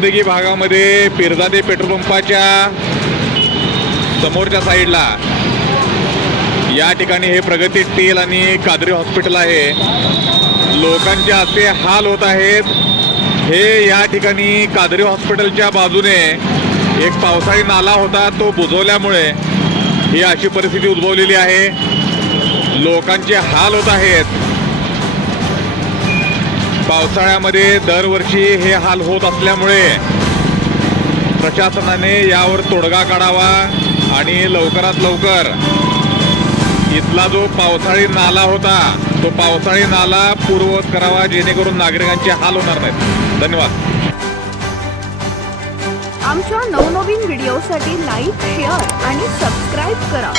जिंदगी भागामध्ये पिरजादे पेट्रोल पंपाच्या समोरच्या साईडला या ठिकाणी हे प्रगती तेल आणि कादरी हॉस्पिटल आहे। लोकांचे असे हाल होत आहेत। हे या ठिकाणी कादरी हॉस्पिटलच्या बाजूने एक पावसाळी नाला होता, तो बुजवल्यामुळे ही अशी परिस्थिती उद्भवलेली आहे। लोकांचे हाल होत आहेत। पावसाळ्यामध्ये दरवर्षी हे हाल होत असल्यामुळे प्रशासनाने यावर तोडगा काढावा आणि लवकरात लवकर इथला जो पावसाळी नाला होता तो पावसाळी नाला पूर्ववत करावा, जेणेकरून नागरिकांचे हाल होणार नाहीत। धन्यवाद। आमच्या नवनवीन व्हिडिओसाठी लाईक, शेअर आणि सबस्क्राईब करा।